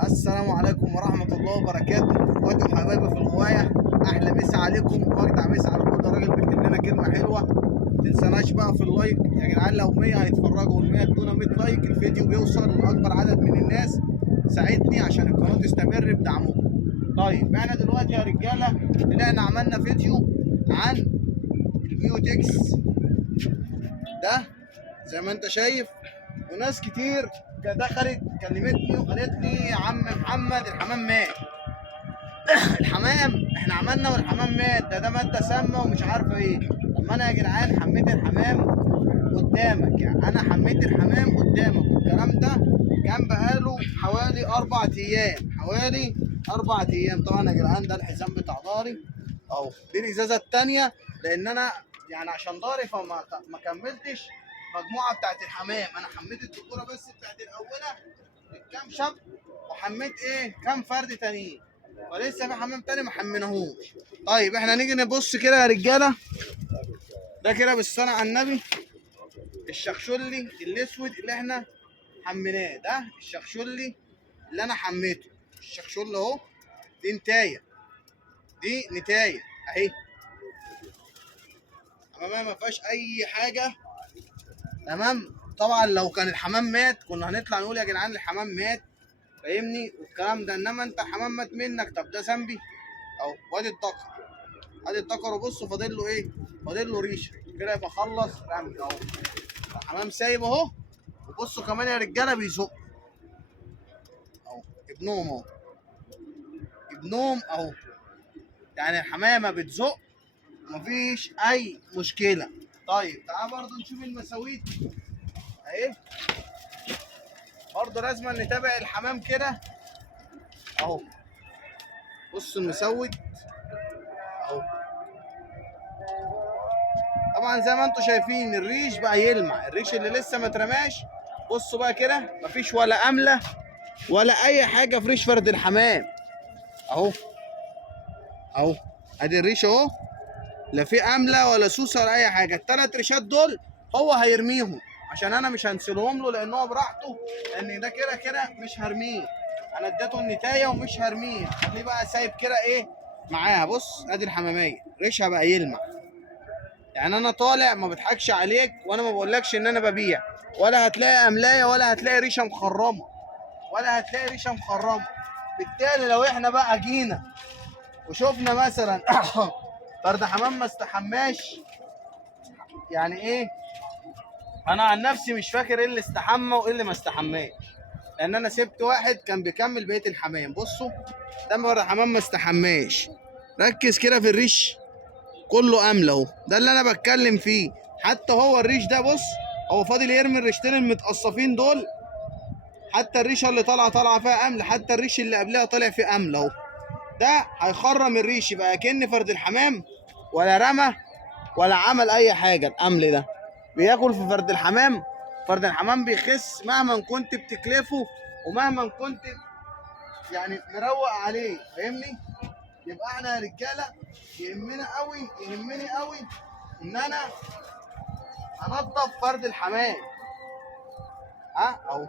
السلام عليكم ورحمة الله وبركاته، اخواتي وحبايبي في الغواية. احلى مسا عليكم واجدع مسا على كل راجل بيكتب لنا كلمة حلوة. متنساناش بقى في اللايك يا جدعان، لو 100 هيتفرجوا وال100 ادونا 100 لايك، الفيديو بيوصل لاكبر عدد من الناس. ساعدني عشان القناة تستمر بدعمكم. طيب احنا دلوقتي يا رجالة طلعنا عملنا فيديو عن الميوتكس ده زي ما انت شايف، وناس كتير دخلت كلمتني وقالت لي يا عم محمد الحمام مات. الحمام احنا عملنا والحمام مات، ده ماده سامه ومش عارفه ايه. طب ما انا يا جدعان حميت الحمام قدامك، يعني انا حميت الحمام قدامك، والكلام ده كان بقاله حوالي 4 ايام، حوالي 4 ايام. طبعا يا جدعان ده الحزام بتاع ضهري اهو، دي الازازه الثانيه، لان انا يعني عشان ضهري فما ما كملتش المجموعه بتاعت الحمام. انا حميت الدكوره بس بتاعت الاولى الكام شاب، وحميت ايه كام فرد تانيين، ولسه في حمام تاني ما حميناهوش. طيب احنا نيجي نبص كده يا رجاله، ده كده بالصلاه على النبي الشخشولي الاسود اللي احنا حميناه، ده الشخشولي اللي انا حميته. الشخشولي اهو، دي نتايه، دي نتايه اهي، حمامه ما فيهاش اي حاجه، تمام. طبعا لو كان الحمام مات كنا هنطلع نقول يا جدعان الحمام مات، فاهمني والكلام ده، انما انت حمام مات منك، طب ده ذنبي؟ اهو وادي الدكر، ادي الدكر، وبصوا فاضل له ايه؟ فاضل له ريشه كده يبقى خلص رمي اهو. الحمام سايب اهو، وبصوا كمان يا رجاله بيزق اهو، ابنهم اهو، ابنهم اهو، يعني الحمامه بتزق ومفيش اي مشكله. طيب تعال برضو نشوف المساويت اهي، برضو لازم نتابع الحمام كده اهو. بص المسود اهو، طبعا زي ما انتم شايفين الريش بقى يلمع، الريش اللي لسه ما اترماش. بصوا بقى كده مفيش ولا امله ولا اي حاجه في ريش فرد الحمام اهو، اهو ادي الريش اهو، لا في امله ولا سوسه ولا اي حاجه. الثلاث ريشات دول هو هيرميهم عشان انا مش هنسيبهم له، لان هو براحته، لان ده كده كده مش هرميه، انا اديته النتايه ومش هرميه، خليه بقى سايب كده ايه معاها. بص ادي الحماميه ريشها بقى يلمع، يعني انا طالع ما بضحكش عليك، وانا ما بقولكش ان انا ببيع، ولا هتلاقي املايه ولا هتلاقي ريشه مخرمه، ولا هتلاقي ريشه مخرمه. بالتالي لو احنا بقى جينا وشفنا مثلا فرد حمام ما استحماش، يعني ايه، انا عن نفسي مش فاكر ايه اللي استحمى وايه اللي ما استحماش، لان انا سبت واحد كان بيكمل بقيه الحمام. بصوا ده فرد حمام ما استحماش، ركز كده في الريش كله امل اهو، ده اللي انا بتكلم فيه. حتى هو الريش ده بص، هو فاضل يرمي الريشتين المتقصفين دول، حتى الريشه اللي طالعه فيها امل، حتى الريش اللي قبلها طالع فيه امل اهو. ده هيخرم الريش، يبقى كأن فرد الحمام ولا رمى ولا عمل اي حاجه. الامل ده بياكل في فرد الحمام، فرد الحمام بيخس مهما كنت بتكلفه ومهما كنت يعني مروق عليه، فاهمني؟ يبقى احنا يا رجاله يهمنا قوي، يهمني قوي ان انا انضف فرد الحمام. ها اهو،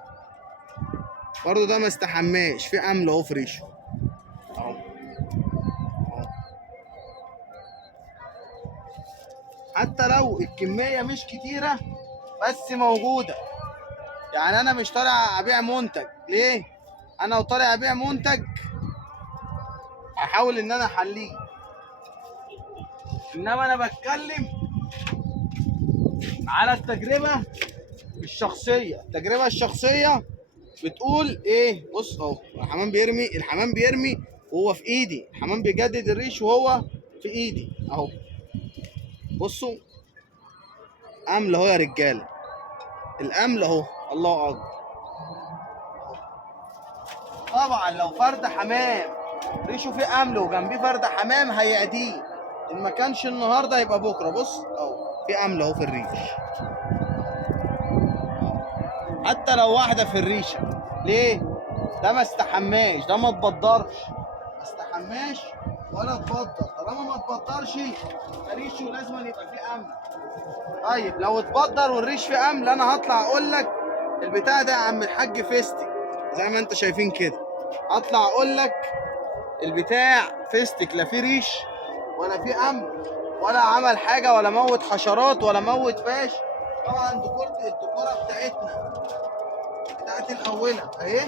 برضه ده ما استحماش في امل اهو في ريشه اهو، اهو. حتى لو الكميه مش كتيره بس موجوده، يعني انا مش طالع ابيع منتج، ليه؟ انا لو طالع ابيع منتج هحاول ان انا احليه، انما انا بتكلم على التجربه الشخصيه. التجربه الشخصيه بتقول ايه؟ بص اهو الحمام بيرمي، الحمام بيرمي وهو في ايدي، الحمام بيجدد الريش وهو في ايدي اهو. بصوا امل اهو يا رجاله، الامل اهو، الله اكبر. طبعا لو فرد حمام ريشه فيه امل وجنبيه فرد حمام هيعديه، ان ما كانش النهارده يبقى بكره. بص اهو في امل اهو في الريش، حتى لو واحده في الريشه. ليه؟ ده ما استحماش، ده ما اتبدرش، ما استحماش ولا اتبدر. طالما ما اتبدرش ريشه لازم يبقى فيه امل. طيب لو اتبدر والريش فيه امل، انا هطلع اقول لك البتاع ده يا عم الحاج فيستك زي ما انت شايفين كده، اطلع اقول لك البتاع فيستك، لا فيه ريش ولا فيه امل ولا عمل حاجه ولا موت حشرات ولا موت فاش. طبعا الدكوره بتاعتنا بتاعت الاولى اهي.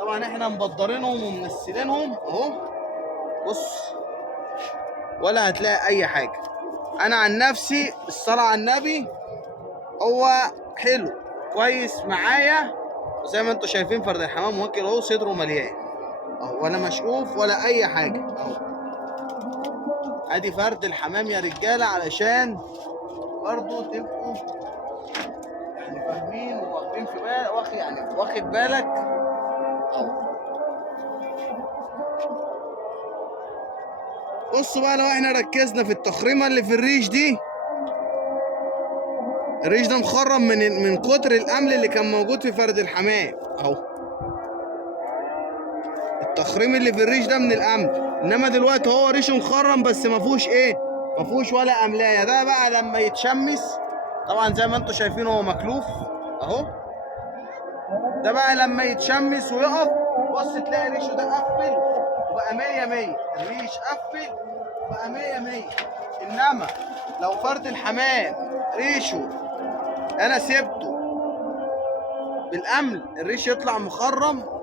طبعا احنا مبدرينهم ومنسلينهم اهو. بص ولا هتلاقي اي حاجه. انا عن نفسي الصلاه على النبي هو حلو كويس معايا، وزي ما انتم شايفين فرد الحمام موكل اهو، صدره مليان اهو، ولا مشقوف ولا اي حاجه اهو. ادي فرد الحمام يا رجاله، علشان برضه تبقوا يعني فاهمين وواخدين في بالك، واخد بالك اهو. بصوا بقى، لو احنا ركزنا في التخريمه اللي في الريش دي، الريش ده مخرم من كتر الامل اللي كان موجود في فرد الحمام اهو. التخريم اللي في الريش ده من الامل، انما دلوقتي هو ريشه مخرم بس ما فيهوش ايه، ما فيهوش ولا املايه. ده بقى لما يتشمس، طبعا زي ما انتم شايفين هو مكلوف اهو. ده بقى لما يتشمس ويقف، بص تلاقي ريشه ده قفل وبقى 100 الريش قفل وبقى 100. انما لو فرد الحمام ريشه انا سبته بالامل، الريش يطلع مخرم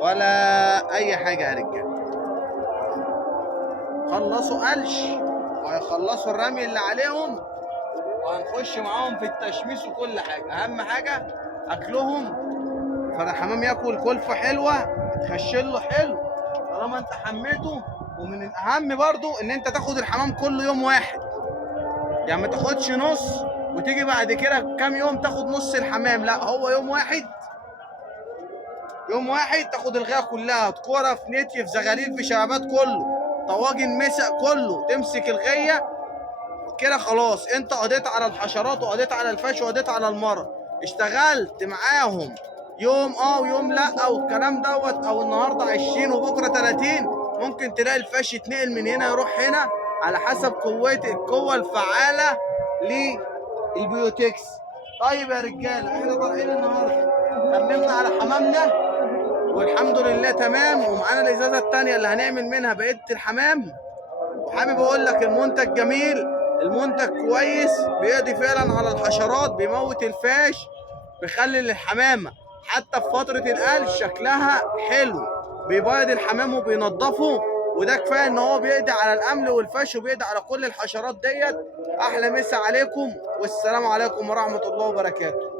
ولا اي حاجه يا رجاله. خلصوا قلش وهيخلصوا الرمي اللي عليهم، وهنخش معاهم في التشميس وكل حاجه. اهم حاجه اكلهم، فالحمام ياكل كلفه حلوه تخشن له حلو طالما انت حميته. ومن الاهم برضو ان انت تاخد الحمام كل يوم واحد، يعني ما تاخدش نص وتيجي بعد كده كام يوم تاخد نص الحمام، لا هو يوم واحد. يوم واحد تاخد الغايه كلها، تكوره في نتي في زغاليل في شبابات كله طواجن مسق كله، تمسك الغيه كده خلاص انت قضيت على الحشرات وقضيت على الفش وقضيت على المرض. اشتغلت معاهم يوم ويوم لا والكلام دوت، او النهارده 20 وبكره 30، ممكن تلاقي الفش يتنقل من هنا يروح هنا على حسب القوه الفعاله للبيوتكس. طيب يا رجاله، احنا طالعين النهارده تممنا على حمامنا والحمد لله تمام، ومعانا الازازه الثانيه اللي هنعمل منها بقيه الحمام. وحابب اقول لك المنتج جميل، المنتج كويس، بيقضي فعلا على الحشرات، بيموت الفاش، بيخلي الحمامه حتى في فتره القلش شكلها حلو، بيبيض الحمام وبينضفه. وده كفايه ان هو بيقضي على الامل والفاش وبيقضي على كل الحشرات ديت. احلى مسا عليكم والسلام عليكم ورحمه الله وبركاته.